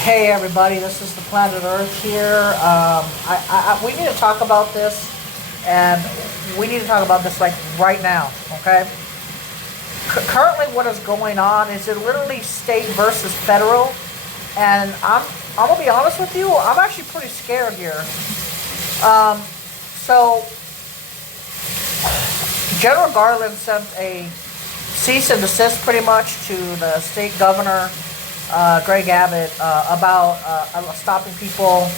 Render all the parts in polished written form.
Hey everybody, this is the Planet Earth here. We need to talk about this, and we need to talk about this like right now, okay? Currently, what is going on is it literally state versus federal, and I'm gonna be honest with you, I'm actually pretty scared here. So General Garland sent a cease and desist pretty much to the state governor, Greg Abbott, about stopping people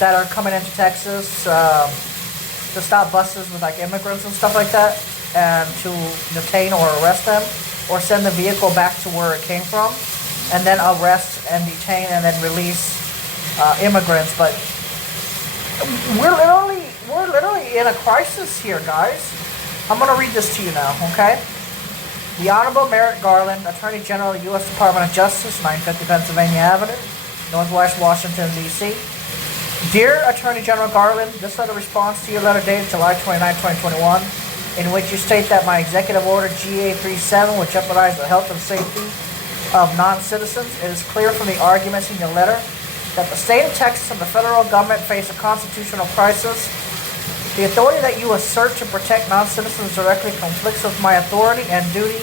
that are coming into Texas, to stop buses with like immigrants and stuff like that, and to detain or arrest them, or send the vehicle back to where it came from, and then arrest and detain and then release immigrants. But we're literally in a crisis here, guys. I'm gonna read this to you now, okay? The Honorable Merrick Garland, Attorney General, U.S. Department of Justice, 950 Pennsylvania Avenue, Northwest Washington, D.C. Dear Attorney General Garland, this letter responds to your letter dated July 29, 2021, in which you state that my executive order GA37 would jeopardize the health and safety of non-citizens. It is clear from the arguments in your letter that the state of Texas and the federal government face a constitutional crisis. The authority that you assert to protect non-citizens directly conflicts with my authority and duty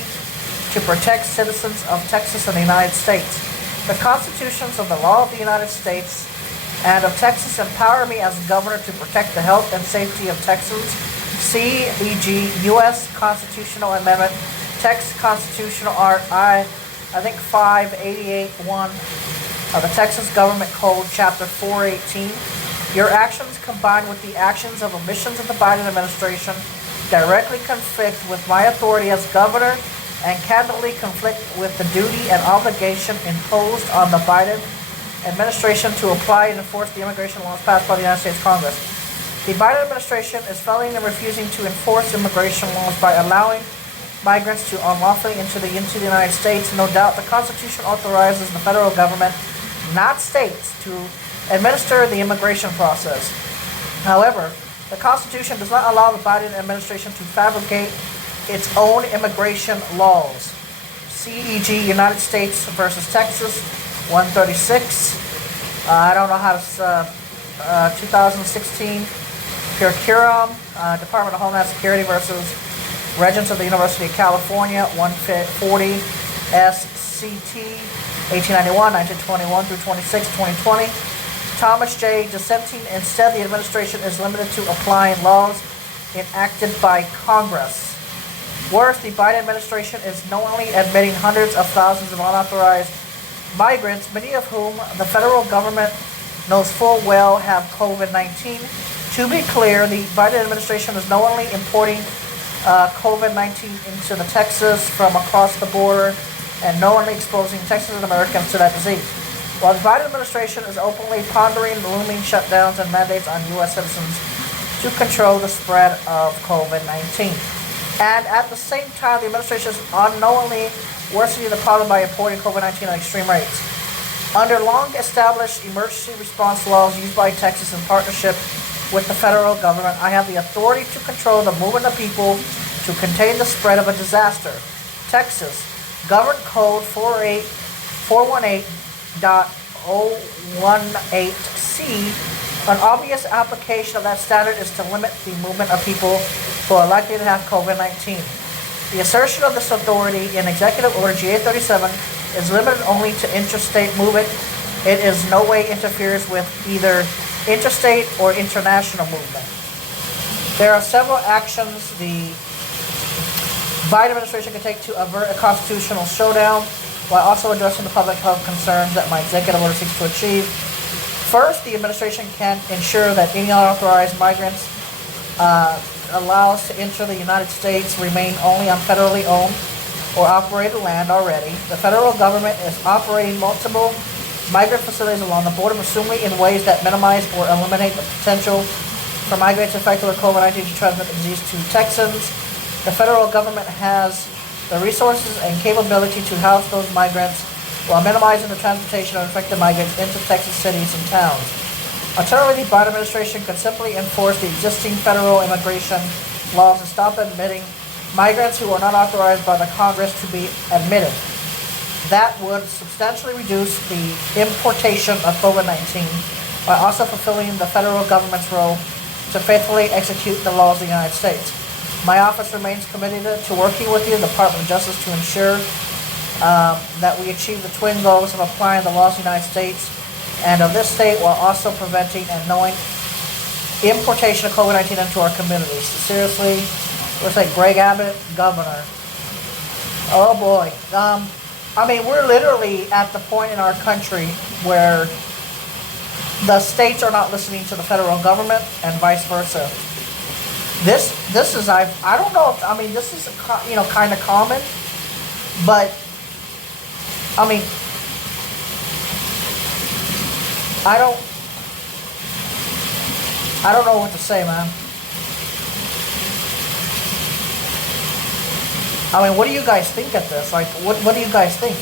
to protect citizens of Texas and the United States. The constitutions of the law of the United States and of Texas empower me as governor to protect the health and safety of Texans. C.E.G. U.S. Constitutional Amendment, Texas Constitutional Art, I think 588.1 of the Texas Government Code, Chapter 418. Your actions, combined with the actions of omissions of the Biden administration, directly conflict with my authority as governor and candidly conflict with the duty and obligation imposed on the Biden administration to apply and enforce the immigration laws passed by the United States Congress. The Biden administration is failing and refusing to enforce immigration laws by allowing migrants to unlawfully into the United States. No doubt the Constitution authorizes the federal government, not states, to administer the immigration process. However, the Constitution does not allow the Biden administration to fabricate its own immigration laws. C.E.G. United States versus Texas, 136. I don't know how to, 2016. Per Curum, Department of Homeland Security versus Regents of the University of California, 140. SCT, 1891, 1921 through 26, 2020. Thomas J. dissenting. Instead, the administration is limited to applying laws enacted by Congress. Worse, the Biden administration is knowingly admitting hundreds of thousands of unauthorized migrants, many of whom the federal government knows full well have COVID-19. To be clear, the Biden administration is knowingly importing COVID-19 into the Texas from across the border and knowingly exposing Texas Americans to that disease. While the Biden administration is openly pondering looming shutdowns and mandates on U.S. citizens to control the spread of COVID-19. And at the same time, the administration is unknowingly worsening the problem by importing COVID-19 at extreme rates. Under long-established emergency response laws used by Texas in partnership with the federal government, I have the authority to control the movement of people to contain the spread of a disaster. Texas Government Code 418.018C. An obvious application of that standard is to limit the movement of people who are likely to have COVID-19. The assertion of this authority in Executive Order GA37 is limited only to interstate movement. It is no way interferes with either interstate or international movement. There are several actions the Biden administration can take to avert a constitutional showdown while also addressing the public health concerns that my executive order seeks to achieve. First, the administration can ensure that any unauthorized migrants allows to enter the United States remain only on federally owned or operated land already. The federal government is operating multiple migrant facilities along the border, presumably in ways that minimize or eliminate the potential for migrants infected with COVID-19 to transmit the disease to Texans. The federal government has the resources and capability to house those migrants while minimizing the transportation of infected migrants into Texas cities and towns. Alternatively, the Biden administration could simply enforce the existing federal immigration laws and stop admitting migrants who are not authorized by the Congress to be admitted. that would substantially reduce the importation of COVID-19 by also fulfilling the federal government's role to faithfully execute the laws of the United States. My office remains committed to working with the Department of Justice to ensure that we achieve the twin goals of applying the laws of the United States and of this state while also preventing and knowing importation of COVID-19 into our communities. So seriously, looks like Greg Abbott, governor. Oh boy. I mean, we're literally at the point in our country where the states are not listening to the federal government and vice versa. This is, I don't know if, I mean, this is, kind of common, but, I mean, I don't know what to say, man. I mean, what do you guys think of this? Like, what do you guys think?